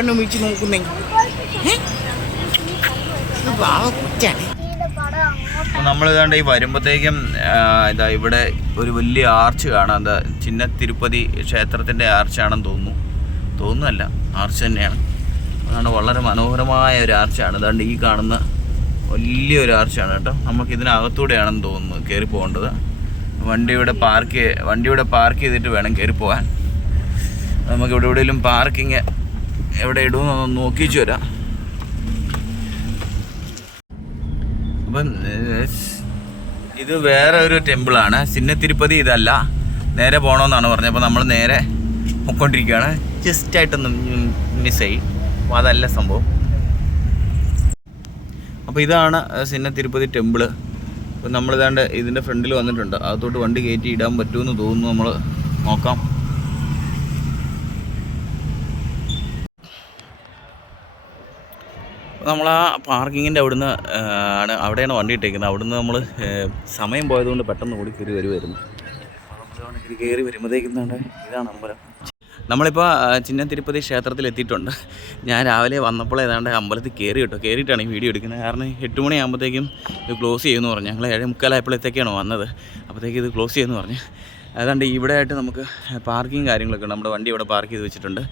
എന്നോ മീച്ചു നോക്കുന്നേ കൊച്ചാണ് നമ്മൾ ഈ വരുമ്പോഴത്തേക്കും ഇതാ ഇവിടെ ഒരു വലിയ ആർച്ച് കാണാം. എന്താ ചിന്ന തിരുപ്പതി ക്ഷേത്രത്തിന്റെ ആർച്ചാണെന്ന് തോന്നുന്നു. തോന്നുന്നല്ല ആർച്ച് തന്നെയാണ്. അതാണ് വളരെ മനോഹരമായ ഒരു ആർച്ചാണ് ഇതാണ്ട് ഈ കാണുന്ന വലിയൊരു ആർച്ചാണ് കേട്ടോ. നമുക്ക് ഇതിനകത്തൂടെയാണെന്ന് തോന്നുന്നു കയറി പോകേണ്ടത്. വണ്ടിയുടെ പാർക്ക് വണ്ടിയുടെ പാർക്ക് ചെയ്തിട്ട് വേണം കയറി പോകാൻ. നമുക്ക് ഇവിടെ എവിടെയെങ്കിലും പാർക്കിങ് എവിടെ ഇടുമെന്നൊന്ന് നോക്കിച്ചു വരാം. അപ്പം ഇത് വേറെ ഒരു ടെമ്പിളാണ്. ചിന്ന തിരുപ്പതി ഇതല്ല. നേരെ പോകണമെന്നാണ് പറഞ്ഞത്. അപ്പോൾ നമ്മൾ നേരെ പൊയ്ക്കൊണ്ടിരിക്കുകയാണ് ജസ്റ്റ് ആയിട്ടൊന്ന് മിസ്സായി അപ്പോൾ അതല്ല സംഭവം. അപ്പോൾ ഇതാണ് സിന്ന തിരുപ്പതി ടെമ്പിൾ. അപ്പോൾ നമ്മളിതാണ്ട് ഇതിന്റെ ഫ്രണ്ടിൽ വന്നിട്ടുണ്ട്. അകത്തോട്ട് വണ്ടി കയറ്റി ഇടാൻ പറ്റുമെന്ന് തോന്നുന്നു നമ്മൾ നോക്കാം. നമ്മൾ ആ പാർക്കിങ്ങിന്റെ അവിടുന്ന് ആണ് അവിടെയാണ് വണ്ടി ഇട്ടേക്കുന്നത്. അവിടുന്ന് നമ്മൾ സമയം പോയതുകൊണ്ട് പെട്ടെന്ന് ഓടി കയറി വരുമായിരുന്നു കയറി വരുമ്പോഴത്തേക്കുന്നുണ്ട് ഇതാണ് അമ്പലം. നമ്മളിപ്പോൾ ചിന്ന തിരുപ്പതി ക്ഷേത്രത്തിൽ എത്തിയിട്ടുണ്ട് ഞാൻ രാവിലെ വന്നപ്പോൾ ഏതാണ്ട് അമ്പലത്തിൽ കയറി കേട്ടോ. കയറിയിട്ടാണ് ഈ വീഡിയോ എടുക്കുന്നത്. കാരണം എട്ട് മണിയാകുമ്പോഴത്തേക്കും ഇത് ക്ലോസ് ചെയ്യുമെന്ന് പറഞ്ഞു. ഞങ്ങൾ ഏഴ് മുക്കാലായപ്പോഴത്തേക്കാണ് വന്നത്. അപ്പോഴത്തേക്ക് ഇത് ക്ലോസ് ചെയ്യുമെന്ന് പറഞ്ഞു. ഏതാണ്ട് ഇവിടെ ആയിട്ട് നമുക്ക് പാർക്കിങ് കാര്യങ്ങളൊക്കെ ഉണ്ട്. നമ്മുടെ വണ്ടി ഇവിടെ പാർക്ക് ചെയ്ത് വെച്ചിട്ടുണ്ട്.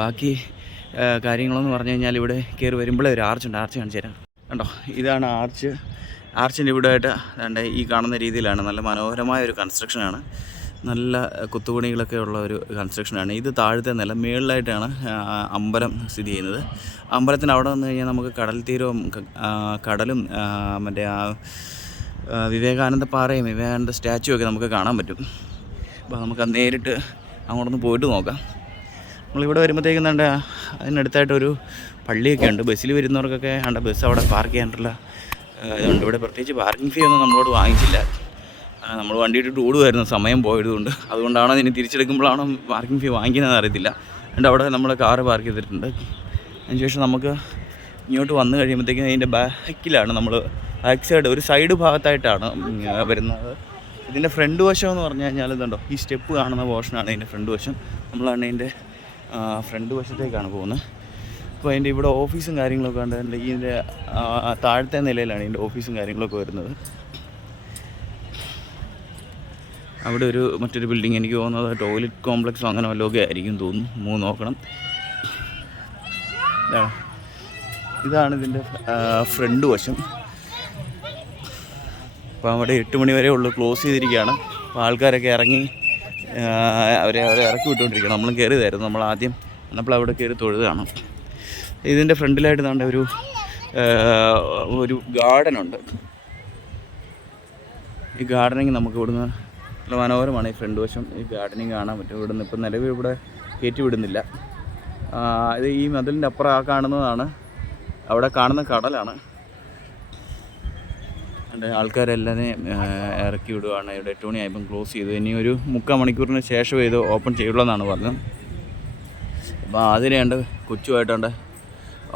ബാക്കി കാര്യങ്ങളെന്ന് പറഞ്ഞു കഴിഞ്ഞാൽ ഇവിടെ കയറി വരുമ്പോഴേ ഒരു ആർച്ച് ഉണ്ട്. ആർച്ച് കാണിച്ചു തരാം. കണ്ടോ? ഇതാണ് ആർച്ച് ആർച്ചിന്റെ ഇവിടെ ആയിട്ട് ഏതാണ്ട് ഈ കാണുന്ന രീതിയിലാണ്. നല്ല മനോഹരമായ ഒരു കൺസ്ട്രക്ഷനാണ് നല്ല കുത്തുപണികളൊക്കെ ഉള്ള ഒരു കൺസ്ട്രക്ഷനാണ് ഇത് താഴത്തെ നില മുകളിലായിട്ടാണ് അമ്പലം സ്ഥിതി ചെയ്യുന്നത്. അമ്പലത്തിന് അവിടെ വന്നു കഴിഞ്ഞാൽ നമുക്ക് കടൽ തീരവും കടലും മറ്റേ ആ വിവേകാനന്ദ പാറയും വിവേകാനന്ദ സ്റ്റാച്ചുവൊക്കെ നമുക്ക് കാണാൻ പറ്റും. അപ്പോൾ നമുക്ക് നേരിട്ട് അങ്ങോട്ടൊന്ന് പോയിട്ട് നോക്കാം. നമ്മളിവിടെ വരുമ്പോഴത്തേക്കും തന്നെ അതിനടുത്തായിട്ടൊരു പള്ളിയൊക്കെ ഉണ്ട് ബസ്സിൽ വരുന്നവർക്കൊക്കെ ഉണ്ട് ബസ് അവിടെ പാർക്ക് ചെയ്യാനുള്ള ഇതുണ്ട്. ഇവിടെ പ്രത്യേകിച്ച് പാർക്കിംഗ് ഫീ ഒന്നും നമ്മളോട് വാങ്ങിച്ചില്ല. നമ്മൾ വണ്ടി ഇട്ടിട്ട് ഓടുമായിരുന്നു സമയം പോയതുകൊണ്ട്. അതുകൊണ്ടാണോ ഇനി തിരിച്ചെടുക്കുമ്പോഴാണോ പാർക്കിംഗ് ഫീ വാങ്ങിക്കുന്നതെന്ന് അറിയത്തില്ല. എന്നിട്ട് അവിടെ നമ്മൾ കാറ് പാർക്ക് ചെയ്തിട്ടുണ്ട്. അതിനുശേഷം നമുക്ക് ഇങ്ങോട്ട് വന്നു കഴിയുമ്പോഴത്തേക്കും അതിന്റെ ബാക്കിലാണ് നമ്മൾ ബാക്ക് സൈഡ് ഒരു സൈഡ് ഭാഗത്തായിട്ടാണ് വരുന്നത്. ഇതിന്റെ ഫ്രണ്ട് വശം എന്ന് പറഞ്ഞു കഴിഞ്ഞാൽ ഇതുണ്ടോ? ഈ സ്റ്റെപ്പ് കാണുന്ന പോർഷനാണ് ഇതിന്റെ ഫ്രണ്ട് വശം. നമ്മളാണ് ഇതിന്റെ ഫ്രണ്ട് വശത്തേക്കാണ് പോകുന്നത്. അപ്പോൾ അതിന്റെ ഇവിടെ ഓഫീസും കാര്യങ്ങളൊക്കെ ഉണ്ട്. ഇതിന്റെ താഴത്തെ നിലയിലാണ് ഇതിന്റെ ഓഫീസും കാര്യങ്ങളൊക്കെ വരുന്നത്. അവിടെ ഒരു മറ്റൊരു ബിൽഡിംഗ് എനിക്ക് തോന്നുന്നത് ടോയ്ലറ്റ് കോംപ്ലക്സോ അങ്ങനെ വല്ലതൊക്കെ ആയിരിക്കും തോന്നുന്നു. മൂന്ന് നോക്കണം. ഇതാണ് ഇതിന്റെ ഫ്രണ്ട് വശം. അപ്പോൾ അവിടെ എട്ട് മണി വരെ ഉള്ളു. ക്ലോസ് ചെയ്തിരിക്കുകയാണ്. അപ്പോൾ ആൾക്കാരൊക്കെ ഇറങ്ങി അവരെ അവരെ ഇറക്കി വിട്ടുകൊണ്ടിരിക്കണം. നമ്മളും കയറിയതായിരുന്നു. നമ്മൾ ആദ്യം നമ്മൾ അവിടെ കയറി തൊഴുതാണ്. ഇതിന്റെ ഫ്രണ്ടിലായിട്ട് ദാണ്ട ഒരു ഒരു ഗാർഡൻ ഉണ്ട്. ഈ ഗാർഡനിങ് നമുക്ക് ഇവിടുന്ന് നല്ല മനോഹരമാണ്. ഈ ഫ്രണ്ട് വശം ഈ ഗാർഡനിങ് കാണാൻ പറ്റും. ഇവിടുന്ന് ഇപ്പം നിലവിൽ ഇവിടെ കയറ്റി വിടുന്നില്ല. ഇത് ഈ മതിലിന്റെ അപ്പുറം ആ കാണുന്നതാണ്. അവിടെ കാണുന്ന കടലാണ്. ആൾക്കാരെല്ലാവരെയും ഇറക്കി വിടുവാണ്. ഇവിടെ എട്ട് മണിയായപ്പം ക്ലോസ് ചെയ്തു. ഇനി ഒരു മുക്കാൽ മണിക്കൂറിന് ശേഷം ഇത് ഓപ്പൺ ചെയ്യുള്ളൂ എന്നാണ് പറഞ്ഞത് അപ്പോൾ അതിനുണ്ട് കൊച്ചുമായിട്ടുണ്ട്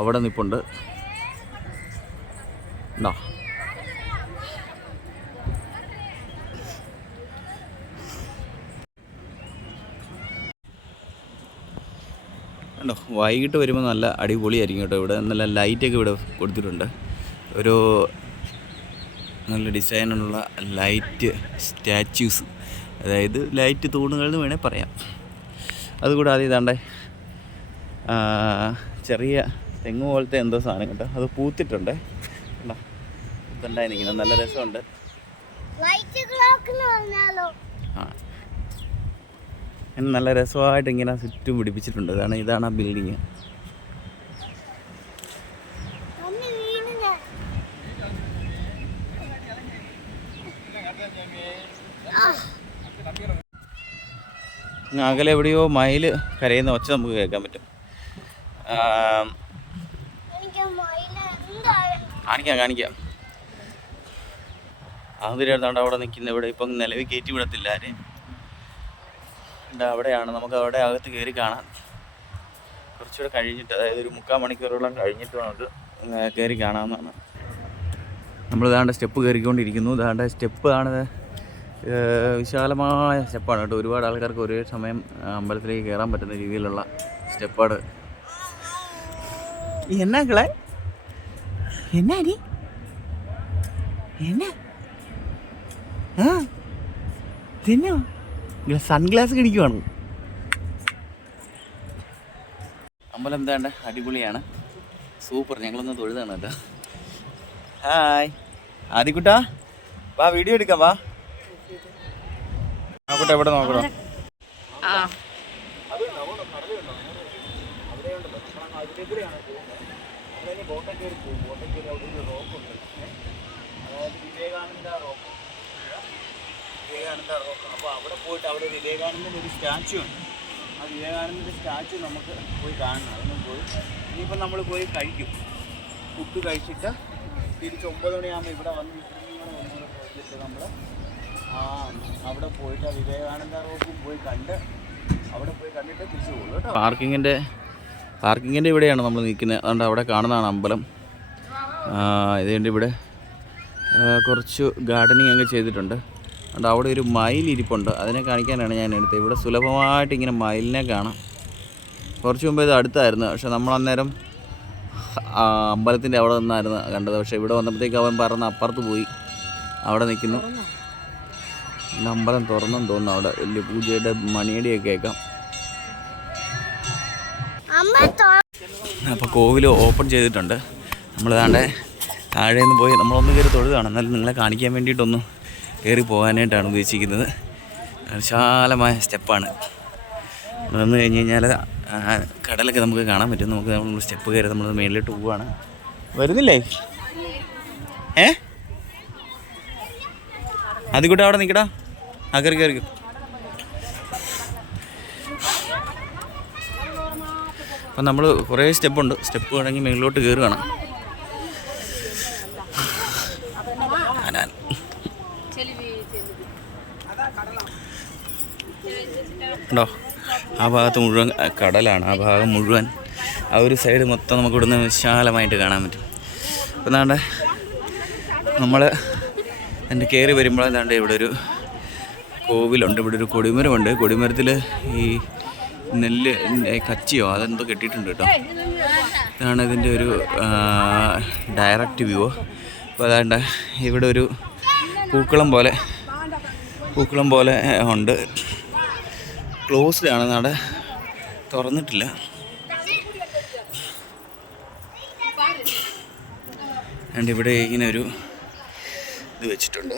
അവിടെ നിൽപ്പുണ്ട് ഉണ്ടോ ഉണ്ടോ വൈകിട്ട് വരുമ്പോൾ നല്ല അടിപൊളിയായിരിക്കും കേട്ടോ ഇവിടെ. നല്ല ലൈറ്റൊക്കെ ഇവിടെ കൊടുത്തിട്ടുണ്ട്. ഒരു നല്ല ഡിസൈനുള്ള ലൈറ്റ് സ്റ്റാച്യൂസ് അതായത് ലൈറ്റ് തൂണുകൾ എന്ന് വേണേൽ പറയാം. അതുകൂടാതെ ഇതാണ്ടേ ചെറിയ തെങ്ങ് പോലത്തെ എന്തോ സാധനം കേട്ടോ അത് പൂത്തിട്ടുണ്ട്. പൂത്തുണ്ടായി നിൽക്കുന്നത് നല്ല രസമുണ്ട്. ആ. നല്ല രസമായിട്ട് ഇങ്ങനെ ചുറ്റും പിടിപ്പിച്ചിട്ടുണ്ട്. ഇതാണ് ഇതാണ് ആ ബിൽഡിങ് അന്ന് വീണ് ഞാൻ അങ്ങ് അകലെ എവിടെയോ മയിൽ കരയുന്ന ഒച്ച നമുക്ക് കേൾക്കാൻ പറ്റും. കാണിക്കാം കാണിക്കാം. ആതിരടുത്താണ്ട് അവിടെ നിൽക്കുന്ന ഇവിടെ ഇപ്പം നിലവിൽ കയറ്റി വിടത്തില്ല ആരെയും അവിടെയാണ് നമുക്ക് അവിടെ അകത്ത് കയറി കാണാം. കുറച്ചുകൂടെ കഴിഞ്ഞിട്ട് അതായത് ഒരു മുക്കാൽ മണിക്കൂറോളം കഴിഞ്ഞിട്ട് നമുക്ക് കയറി കാണാവുന്നതാണ്. നമ്മൾ ഇതാണ്ട് സ്റ്റെപ്പ് കയറിക്കൊണ്ടിരിക്കുന്നു. ഇതാണ്ട് സ്റ്റെപ്പ് ആണ് വിശാലമായ സ്റ്റെപ്പാണ് കേട്ടോ. ഒരുപാട് ആൾക്കാർക്ക് ഒരേ സമയം അമ്പലത്തിലേക്ക് കയറാൻ പറ്റുന്ന രീതിയിലുള്ള സ്റ്റെപ്പാണ്. എന്നാക്കളെ എന്നാടി എന്നാ ആ തിന്നോ? സൺഗ്ലാസ് കടിക്കുവാണ്. അമ്പലം എന്താണ്ട്? അടിപൊളിയാണ്. സൂപ്പർ. ഞങ്ങളൊന്ന് തൊഴുതാണ് കേട്ടോ. ഹായ്. ആദിക്കുട്ടാ വാ വീഡിയോ എടുക്കാം വാ. നോക്കട്ടെ എവിടെ നോക്കണം? വിവേകാനന്ദ റോക്ക് അപ്പോൾ അവിടെ പോയിട്ട് അവിടെ വിവേകാനന്ദന്റെ ഒരു സ്റ്റാച്ചു ഉണ്ട് ആ വിവേകാനന്ദന്റെ സ്റ്റാച്ചു നമുക്ക് പോയി കാണണം. അതൊന്നും പോയി ഇനിയിപ്പം നമ്മൾ പോയി കഴിക്കും. ഫുഡ് കഴിച്ചിട്ട് തിരിച്ച് ഒമ്പത് മണിയാകുമ്പോൾ ഇവിടെ വന്ന് ഇങ്ങനെ ഒന്നുകൂടെ പോയിട്ട് നമ്മൾ ആ അവിടെ പോയി കണ്ട് അവിടെ പോയി കണ്ടിട്ട് തിരിച്ചു പാർക്കിങ്ങിന്റെ പാർക്കിങ്ങിന്റെ ഇവിടെയാണ് നമ്മൾ നിൽക്കുന്നത്. അതുകൊണ്ട് അവിടെ കാണുന്നതാണ് അമ്പലം. ഇതുകൊണ്ട് ഇവിടെ കുറച്ച് ഗാർഡനിങ് അങ്ങ് ചെയ്തിട്ടുണ്ട്. അതുകൊണ്ട് അവിടെ ഒരു മയിൽ ഇരിപ്പുണ്ട്. അതിനെ കാണിക്കാനാണ് ഞാൻ എടുത്തത്. ഇവിടെ സുലഭമായിട്ട് ഇങ്ങനെ മയിലിനെ കാണാം. കുറച്ച് മുമ്പ് ഇത് അടുത്തായിരുന്നു. പക്ഷെ നമ്മൾ അന്നേരം അമ്പലത്തിന്റെ അവിടെ നിന്നായിരുന്നു കണ്ടത്. പക്ഷേ ഇവിടെ വന്നപ്പോഴത്തേക്ക് അവൻ പറന്ന് അപ്പുറത്ത് പോയി. അവിടെ നിൽക്കുന്നു. ഇന്ന് തുറന്നും തോന്നുന്നു അവിടെ വലിയ പൂജയുടെ മണിയടിയൊക്കെ കേൾക്കാം. അപ്പോൾ കോവിൽ ഓപ്പൺ ചെയ്തിട്ടുണ്ട്. നമ്മൾ താണ്ടെ താഴെ നിന്ന് പോയി നമ്മളൊന്ന് കയറി തൊഴുതാണ്. എന്നാലും നിങ്ങളെ കാണിക്കാൻ വേണ്ടിയിട്ടൊന്ന് കയറി പോകാനായിട്ടാണ് ഉദ്ദേശിക്കുന്നത്. വിശാലമായ സ്റ്റെപ്പാണ്. നമ്മൾ വന്നു കഴിഞ്ഞ് കഴിഞ്ഞാൽ കടലൊക്കെ നമുക്ക് കാണാൻ പറ്റും. നമുക്ക് നമ്മൾ സ്റ്റെപ്പ് കയറി നമ്മൾ മേളിലോട്ട് പോവുകയാണ് വരുന്നില്ലേ? ഏ? അതിക്കൂട്ടെ അവിടെ നിൽക്കടാ. ആ കയറി. അപ്പം നമ്മൾ കുറേ സ്റ്റെപ്പുണ്ട്. സ്റ്റെപ്പ് കടങ്ങി മേളിലോട്ട് കയറുകയാണ്. ഉണ്ടോ ആ ഭാഗത്ത് മുഴുവൻ കടലാണ്. ആ ഭാഗം മുഴുവൻ ആ ഒരു സൈഡ് മൊത്തം നമുക്ക് ഇവിടുന്ന് വിശാലമായിട്ട് കാണാൻ പറ്റും. അപ്പം എന്താണ്ട് നമ്മൾ എന്റെ കയറി വരുമ്പോൾ ഇവിടെ ഒരു കോവിലുണ്ട് ഇവിടെ ഒരു കൊടിമരമുണ്ട്. കൊടിമരത്തിൽ ഈ നെല്ല് കച്ചിയോ അതെന്തോ കെട്ടിയിട്ടുണ്ട് കേട്ടോ. ഇതാണ് ഇതിന്റെ ഒരു ഡയറക്റ്റ് വ്യൂ അപ്പോൾ അതാണ്ട് ഇവിടെ ഒരു പൂക്കളം പോലെ പൂക്കളം പോലെ ഉണ്ട്. ക്ലോസ്ഡ് ആണ് നട തുറന്നിട്ടില്ല. ആൻഡ് ഇവിടെ ഇങ്ങനെ ഒരു ഇത് വെച്ചിട്ടുണ്ട്.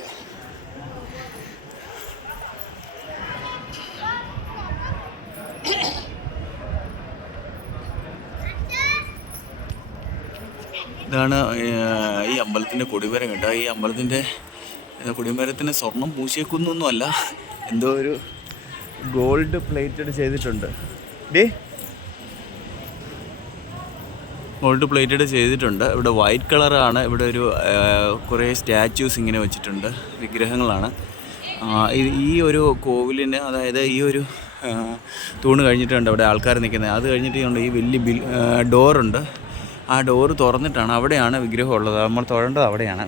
ഇതാണ് ഈ അമ്പലത്തിന്റെ കൊടിമരം കേട്ടോ. ഈ അമ്പലത്തിന്റെ കൊടിമരത്തിന് സ്വർണം പൂശിയേക്കുന്നൊന്നും അല്ല എന്തോ ഒരു ഗോൾഡ് പ്ലേറ്റഡ് ചെയ്തിട്ടുണ്ട്. ഡേ? ഗോൾഡ് പ്ലേറ്റഡ് ചെയ്തിട്ടുണ്ട്. ഇവിടെ വൈറ്റ് കളറാണ്. ഇവിടെ ഒരു കുറേ സ്റ്റാച്യൂസ് ഇങ്ങനെ വെച്ചിട്ടുണ്ട്. വിഗ്രഹങ്ങളാണ്. ഈ ഒരു കോവിലിന് അതായത് ഈ ഒരു തൂണ് കഴിഞ്ഞിട്ടുണ്ട് അവിടെ ആൾക്കാർ നിൽക്കുന്നത്. അത് കഴിഞ്ഞിട്ട് ഈ വലിയ ബിൽ ഡോറുണ്ട്. ആ ഡോറ് തുറന്നിട്ടാണ് അവിടെയാണ് വിഗ്രഹം ഉള്ളത് നമ്മൾ തൊഴേണ്ടത് അവിടെയാണ്.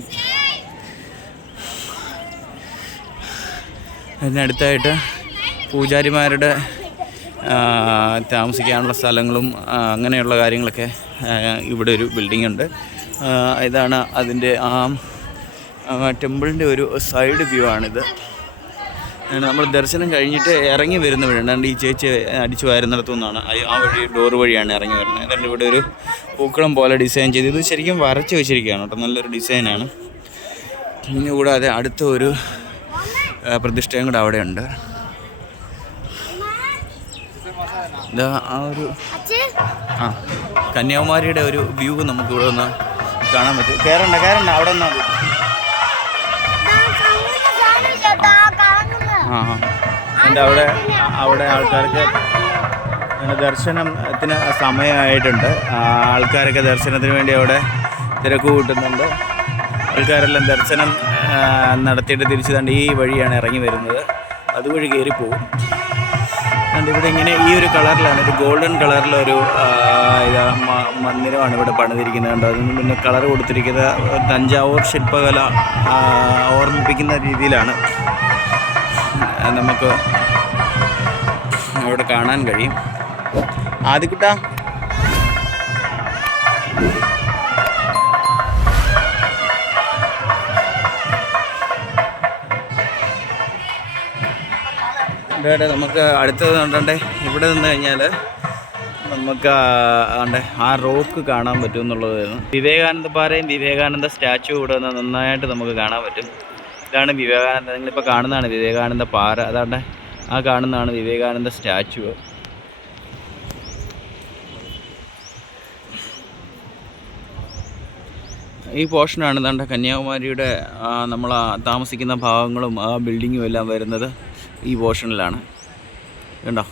അതിനടുത്തായിട്ട് പൂജാരിമാരുടെ താമസിക്കാനുള്ള സ്ഥലങ്ങളും അങ്ങനെയുള്ള കാര്യങ്ങളൊക്കെ ഇവിടെ ഒരു ബിൽഡിംഗ് ഉണ്ട് ഇതാണ് അതിന്റെ ആ ടെമ്പിളിന്റെ ഒരു സൈഡ് വ്യൂ ആണിത്. ആണ് നമ്മൾ ദർശനം കഴിഞ്ഞിട്ട് ഇറങ്ങി വരുന്ന വഴി ഉണ്ട് ഈ ചേച്ചി അടിച്ചു വരുന്നിടത്തു നിന്നാണ് ആ- വഴി ഡോർ വഴിയാണ് ഇറങ്ങി വരുന്നത്. എന്നിട്ട് ഇവിടെ ഒരു പൂക്കളം പോലെ ഡിസൈൻ ചെയ്ത് ഇത് ശരിക്കും വരച്ച് വെച്ചിരിക്കുകയാണ് കേട്ടോ. നല്ലൊരു ഡിസൈനാണ് ഇനി കൂടാതെ അടുത്ത ഒരു പ്രതിഷ്ഠയും കൂടെ അവിടെ ഉണ്ട് ഇതാ ആ ഒരു ആ കന്യാകുമാരിയുടെ ഒരു വ്യൂ നമുക്ക് ഇവിടെ ഒന്ന് കാണാൻ പറ്റും. കയറണ്ട കയറണ്ട അവിടെ നിന്നാ. മതി എന്റെ അവിടെ അവിടെ ആൾക്കാർക്ക് ദർശനത്തിന് സമയമായിട്ടുണ്ട്. ആൾക്കാരൊക്കെ ദർശനത്തിന് വേണ്ടി അവിടെ തിരക്ക് കൂട്ടുന്നുണ്ട്. ആൾക്കാരെല്ലാം ദർശനം നടത്തിയിട്ട് തിരിച്ചു തണ്ട് ഈ വഴിയാണ് ഇറങ്ങി വരുന്നത്. അതുവഴി കയറി പോകും. ഇവിടെ ഇങ്ങനെ ഈ ഒരു കളറിലാണ് ഒരു ഗോൾഡൻ കളറിലൊരു ഇതാ മന്ദിരമാണ് ഇവിടെ പണിതിരിക്കുന്നത് കണ്ടോ? അതിന് പിന്നെ കളർ കൊടുത്തിരിക്കുന്നത് തഞ്ചാവൂർ ശില്പകല ഓർമ്മിപ്പിക്കുന്ന രീതിയിലാണ് നമുക്ക് അവിടെ കാണാൻ കഴിയും. ആദ്യക്കുട്ട നമുക്ക് അടുത്തത് കണ്ടേ ഇവിടെ നിന്ന് കഴിഞ്ഞാൽ നമുക്ക് ആണ്ടെ ആ റോക്ക് കാണാൻ പറ്റും എന്നുള്ളതായിരുന്നു വിവേകാനന്ദ പാറയും വിവേകാനന്ദ സ്റ്റാച്ചു ഇവിടെ നിന്ന് നന്നായിട്ട് നമുക്ക് കാണാൻ പറ്റും. ഇതാണ് വിവേകാനന്ദ നിങ്ങളിപ്പോൾ കാണുന്നതാണ് വിവേകാനന്ദ പാറ. അതാണ്ട് ആ കാണുന്നതാണ് വിവേകാനന്ദ സ്റ്റാച്ചു ഈ പോർഷനാണ് ദാണ്ട കന്യാകുമാരിയുടെ നമ്മൾ താമസിക്കുന്ന ഭാഗങ്ങളും ആ ബിൽഡിങ്ങും എല്ലാം വരുന്നത് ഈ പോർഷനിലാണ്. കണ്ടോ?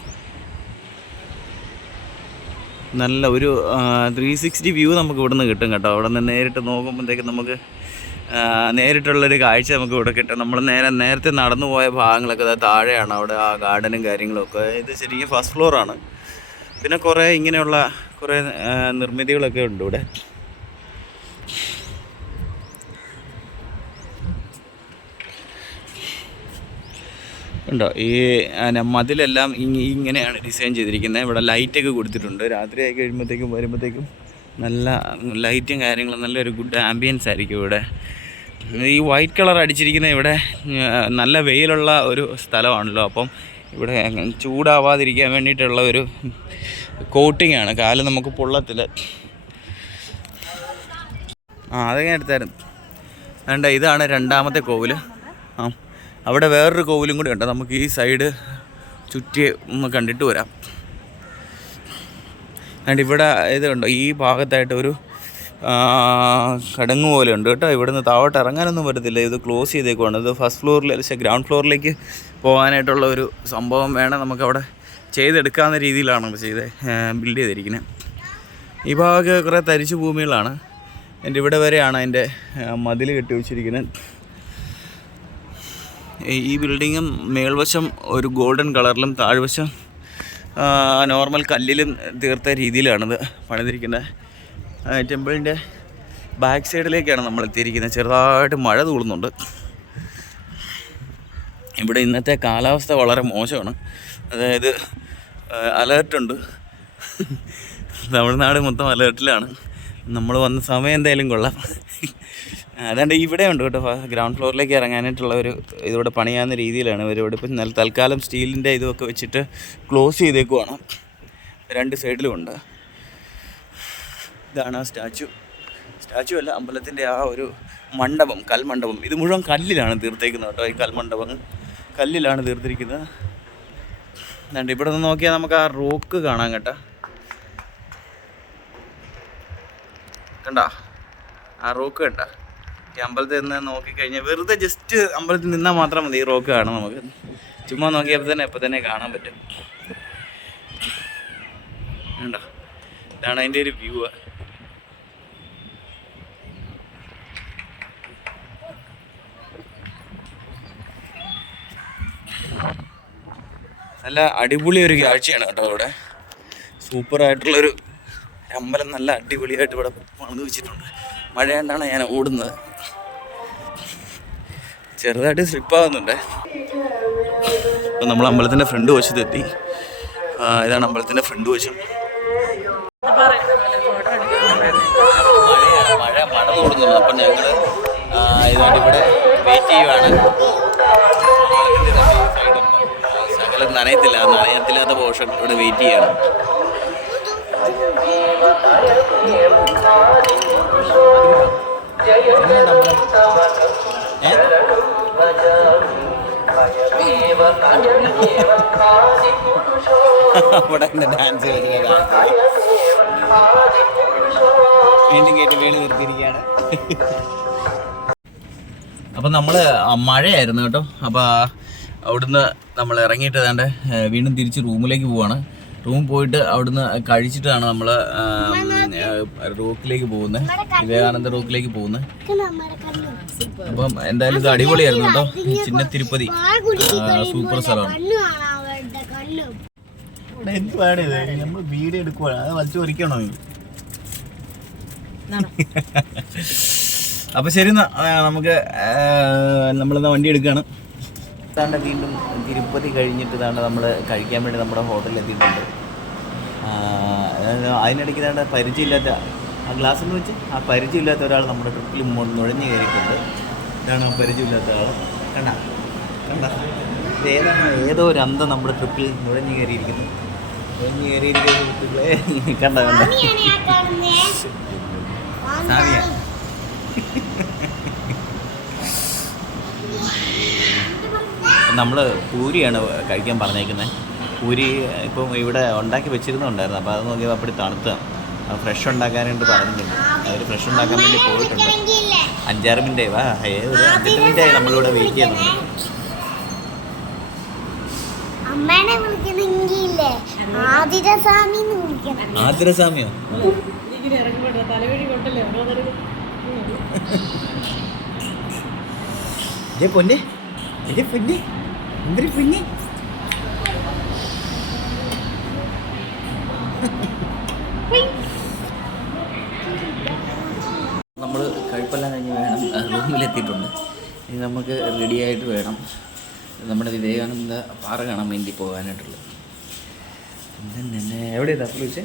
നല്ല ഒരു ത്രീ സിക്സ്റ്റി വ്യൂ നമുക്ക് ഇവിടെ നിന്ന് കിട്ടും കേട്ടോ. അവിടെ നിന്ന് നേരിട്ട് നോക്കുമ്പോഴത്തേക്ക് നമുക്ക് നേരിട്ടുള്ളൊരു കാഴ്ച നമുക്ക് ഇവിടെ കിട്ടും. നമ്മൾ നേരെ നേരത്തെ നടന്നു പോയ ഭാഗങ്ങളൊക്കെ താഴെയാണ്. അവിടെ ആ ഗാർഡനും കാര്യങ്ങളൊക്കെ. ഇത് ശരിക്കും ഫസ്റ്റ് ഫ്ലോറാണ് പിന്നെ കുറേ ഇങ്ങനെയുള്ള കുറേ നിർമ്മിതികളൊക്കെ ഉണ്ട് ഇവിടെ. ഉണ്ടോ? ഈ മതിലെല്ലാം ഇങ്ങ- ഇങ്ങനെയാണ് ഡിസൈൻ ചെയ്തിരിക്കുന്നത് ഇവിടെ ലൈറ്റൊക്കെ കൊടുത്തിട്ടുണ്ട്. രാത്രിയായി കഴിയുമ്പോഴത്തേക്കും വരുമ്പോഴത്തേക്കും നല്ല ലൈറ്റും കാര്യങ്ങളും നല്ലൊരു ഗുഡ് ആംബിയൻസ് ആയിരിക്കും ഇവിടെ. ഈ വൈറ്റ് കളർ അടിച്ചിരിക്കുന്ന ഇവിടെ നല്ല വെയിലുള്ള ഒരു സ്ഥലമാണല്ലോ. അപ്പം ഇവിടെ ചൂടാവാതിരിക്കാൻ വേണ്ടിയിട്ടുള്ള ഒരു കോട്ടിംഗ് ആണ്. കാൽ നമുക്ക് പൊള്ളത്തില്ല ആ അതെങ്ങനെ എടുത്തായിരുന്നു വേണ്ട ഇതാണ് രണ്ടാമത്തെ കോവിൽ. ആ അവിടെ വേറൊരു കോവിലും കൂടി ഉണ്ട്. നമുക്ക് ഈ സൈഡ് ചുറ്റി ഒന്ന് കണ്ടിട്ട് വരാം. അതുകൊണ്ട് ഇവിടെ ഇത് കണ്ടോ ഈ ഭാഗത്തായിട്ട് ഒരു കടങ്ങ് പോലെ ഉണ്ട് കേട്ടോ. ഇവിടുന്ന് താഴോട്ട് ഇറങ്ങാനൊന്നും പറ്റത്തില്ല. ഇത് ക്ലോസ് ചെയ്തേക്കുവാണ്. ഇത് ഫസ്റ്റ് ഫ്ലോറിൽ പക്ഷേ ഗ്രൗണ്ട് ഫ്ലോറിലേക്ക് പോകാനായിട്ടുള്ള ഒരു സംഭവം വേണം നമുക്കവിടെ ചെയ്തെടുക്കാവുന്ന രീതിയിലാണ് നമ്മൾ ചെയ്ത് ബിൽഡ് ചെയ്തിരിക്കുന്നത് ഈ ഭാഗമൊക്കെ കുറേ തരിച്ചു ഭൂമികളാണ്. എന്റെ ഇവിടെ വരെയാണ് അതിന്റെ മതിൽ കെട്ടി വെച്ചിരിക്കുന്നത് ഈ- ബിൽഡിങ്ങും മേൽവശം ഒരു ഗോൾഡൻ കളറിലും താഴ്വശം നോർമൽ കല്ലിലും തീർത്ത രീതിയിലാണിത് പണിതിരിക്കുന്നത് ടെമ്പിളിന്റെ ബാക്ക് സൈഡിലേക്കാണ് നമ്മൾ എത്തിയിരിക്കുന്നത് ചെറുതായിട്ട് മഴ തൂളുന്നുണ്ട്. ഇവിടെ ഇന്നത്തെ കാലാവസ്ഥ വളരെ മോശമാണ്. അതായത് അലേർട്ടുണ്ട്. തമിഴ്നാട് മൊത്തം അലേർട്ടിലാണ്. നമ്മൾ വന്ന സമയം എന്തായാലും കൊള്ളാം. അതാണ്ട് ഇവിടെ ഉണ്ട് കേട്ടോ. ഗ്രൗണ്ട് ഫ്ലോറിലേക്ക് ഇറങ്ങാനായിട്ടുള്ള ഒരു ഇതിവിടെ പണിയാവുന്ന രീതിയിലാണ് ഇവരിവിടെ. ഇപ്പം തൽക്കാലം സ്റ്റീലിന്റെ ഇതൊക്കെ വെച്ചിട്ട് ക്ലോസ് ചെയ്തേക്കുവാണ്. രണ്ട് സൈഡിലും ഉണ്ട്. ഇതാണ് ആ സ്റ്റാച്ചു. സ്റ്റാച്ചു അല്ല അമ്പലത്തിന്റെ ആ ഒരു മണ്ഡപം കൽമണ്ഡപം. ഇത് മുഴുവൻ കല്ലിലാണ് തീർത്തേക്കുന്നത് കേട്ടോ ഈ കൽമണ്ഡപം. കല്ലിലാണ് തീർത്തിരിക്കുന്നത്. അതുകൊണ്ട് ഇവിടെ നിന്ന് നോക്കിയാൽ നമുക്ക് ആ റോക്ക് കാണാൻ കേട്ടോ. കണ്ട? ആ റോക്ക് കണ്ട? ഈ അമ്പലത്തിൽ നിന്ന് നോക്കിക്കഴിഞ്ഞാൽ വെറുതെ ജസ്റ്റ് അമ്പലത്തിൽ നിന്നാൽ മാത്രം മതി ഈ റോക്ക് കാണാം നമുക്ക്. ചുമ്മാ നോക്കിയപ്പോൾ തന്നെ ഇപ്പം തന്നെ കാണാൻ പറ്റും. കണ്ടോ? ഇതാണ് അതിന്റെ ഒരു വ്യൂ നല്ല അടിപൊളി ഒരു കാഴ്ചയാണ് കേട്ടോ ഇവിടെ. സൂപ്പറായിട്ടുള്ളൊരു അമ്പലം നല്ല അടിപൊളിയായിട്ട് ഇവിടെ വന്നു വെച്ചിട്ടുണ്ട്. മഴയാണ്ടാണ് ഞാൻ ഓടുന്നത്. ചെറുതായിട്ട് സ്ലിപ്പാകുന്നുണ്ട് ഇപ്പം നമ്മൾ അമ്പലത്തിന്റെ ഫ്രണ്ട് വശത്തെത്തി ഇതാണ് അമ്പലത്തിന്റെ ഫ്രണ്ട് വശം. മഴ മഴ ഓടുന്നുള്ളൂ അപ്പം ഞങ്ങൾ ഇതുകൊണ്ട് ഇവിടെ വെയിറ്റ് ചെയ്യുവാണ്. നനയത്തില്ല നനയത്തില്ലാത്ത പോർഷൻ ഇവിടെ വെയിറ്റ് ചെയ്യണം? അവിടെ ഡാൻസ് വീണ്ടും കേട്ട് വീണ് നിർത്തിയിരിക്കുകയാണ്. അപ്പം നമ്മൾ മഴയായിരുന്നു കേട്ടോ. അപ്പോൾ അവിടുന്ന് നമ്മൾ ഇറങ്ങിയിട്ട് ഏതാണ്ട് വീണ്ടും തിരിച്ച് റൂമിലേക്ക് പോവാണ്. റൂം പോയിട്ട് അവിടുന്ന് കഴിച്ചിട്ടാണ് നമ്മൾ റോക്കിലേക്ക് പോകുന്നത് വിവേകാനന്ദ റോക്കിലേക്ക് പോകുന്നത് നമ്മുടെ കണ്ണു അപ്പം എന്തായാലും ഇത് അടിപൊളിയായിരുന്നു കേട്ടോ. ചിന്ന തിരുപ്പതി സൂപ്പർ സ്ഥലമാണ്. എന്തുവാണ് ഇത്? നമ്മൾ വീഡിയോ എടുക്കുവാണ്. അത് വലിച്ചു പറിക്കണോ നീ? അപ്പൊ ശരി നമുക്ക് നമ്മളെന്നാ വണ്ടി എടുക്കുകയാണ് താണ്ട വീണ്ടും തിരുപ്പതി കഴിഞ്ഞിട്ട് താണ്ട് നമ്മൾ കഴിക്കാൻ വേണ്ടി നമ്മുടെ ഹോട്ടലിൽ എത്തിയിട്ടുണ്ട്. അതിനിടയ്ക്ക് താണ്ട് പരിചയമില്ലാത്ത ആ ഗ്ലാസ് എന്ന് വെച്ച് ആ പരിചയമില്ലാത്ത ഒരാൾ നമ്മുടെ ട്രിപ്പിൽ നുഴഞ്ഞു കയറിയിട്ടുണ്ട്. ഇതാണ് ആ പരിചയമില്ലാത്ത ആൾ കണ്ട കണ്ട. ഇത് ഏതാണ് ഏതോ ഒരു അന്തം നമ്മുടെ ട്രിപ്പിൽ നുഴഞ്ഞു കയറിയിരിക്കുന്നു. നുഴഞ്ഞു കയറിയിരിക്കുന്ന കണ്ട കണ്ട. സാമിയ നമ്മൾ പൂരിയാണ് കഴിക്കാൻ പറഞ്ഞേക്കുന്നത് പൂരി ഇപ്പം ഇവിടെ ഉണ്ടാക്കി വെച്ചിരുന്നുണ്ടായിരുന്നു. അപ്പോൾ അത് നോക്കിയപ്പോൾ അപ്പടി തണുത്ത ഫ്രഷ് ഉണ്ടാക്കാനായിട്ട് പറഞ്ഞിട്ടുണ്ട്. അവർ ഫ്രഷ് ഉണ്ടാക്കാൻ വേണ്ടി പോയിട്ടുണ്ട്. അഞ്ചാറ് മിനിറ്റ് വാ ഏത് ഒരു അഞ്ചെട്ട് മിനിറ്റ് ആയി നമ്മളിവിടെ വെയിറ്റ് ചെയ്യുന്നുണ്ട്. ആതിരസ്വാമിയോ? പൊന്നെ. പൊന്നെ. എന്തൊരു പൊന്നെ നമ്മൾ കഴിപ്പെല്ലാം കഴിഞ്ഞ് വേണം റൂമിലെത്തിയിട്ടുണ്ട്. ഇനി നമുക്ക് റെഡി ആയിട്ട് വേണം നമ്മുടെ വിവേകാനന്ദ പാറ കാണാൻ വേണ്ടി പോകാനായിട്ടുള്ളത്. എവിടെയാണ് വിളിച്ചേ